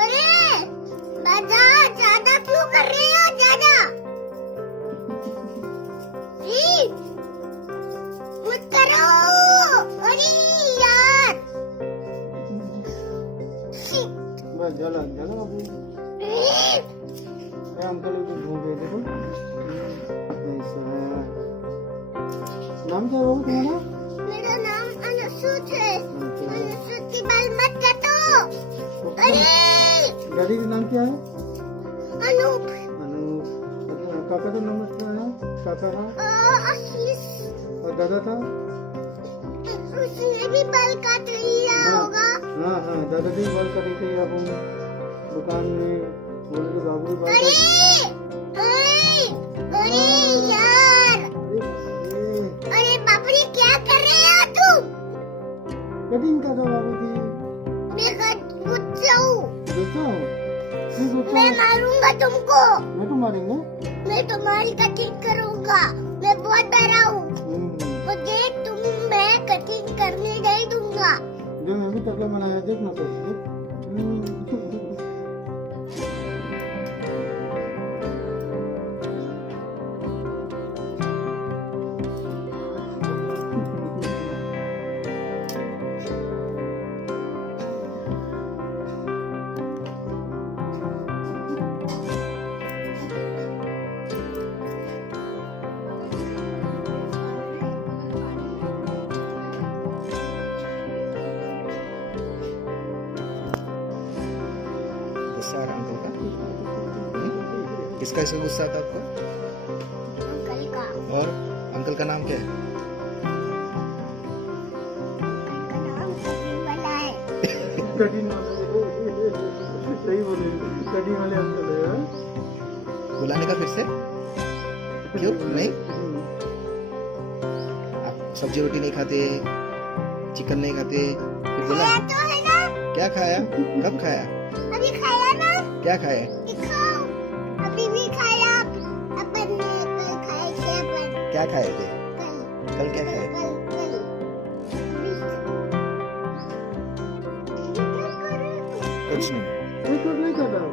अरे ज्यादा क्यों कर रहे हो ज्यादा? मत करो। अरे यार बस जला अभी अंकल को ढूंढे देखो। ऐसा है। नाम क्या होगा तुम्हारा? मेरा नाम अनुसूत है। अनुसूत की बाल मत काटो। अरे दादी का नाम क्या है? अनूप। अनूप। काका का नाम क्या है? काका का आशीष। और दादा था? उसने भी बाल काट लिया होगा। हाँ हाँ, दादा भी बाल काटे थे अब हम दुकान में बोले तो बाबू भी बाल अरे यार, अरे बाबरी क्या कर रहे हो तुम? कटिंग कर दो बाबू की। मैं गुस्सा हूँ। गुस्सा हो? मैं मारूंगा तुमको। मैं तो मारेंगे। मैं तुम्हारी कटिंग करूंगा। मैं बहुत डरा हूँ। मुझे मैं कटिंग करने नहीं दूंगा। जो मैं भी तकला बनाया देखना तो। गुस्सा आ रहा अंकल का? किसका इसका गुस्सा आता आपको? अंकल का। और अंकल का नाम क्या है? नाम कटिंग वाला है। कटिंग वाले सही बोले, कटिंग वाले अंकल है। बुलाने का फिर से? क्यों नहीं? आप सब्जी रोटी नहीं खाते, चिकन नहीं खाते, फिर बोला? खाया तो है ना? क्या खाया? कब खाया? अभी खाया ना? क्या खाया? दिखाओ। अभी भी खाया। अपन ने कल खाए थे अपन। क्या खाए थे? कल कल क्या खाए? कल कुछ नहीं। नहीं कर रहा हूँ।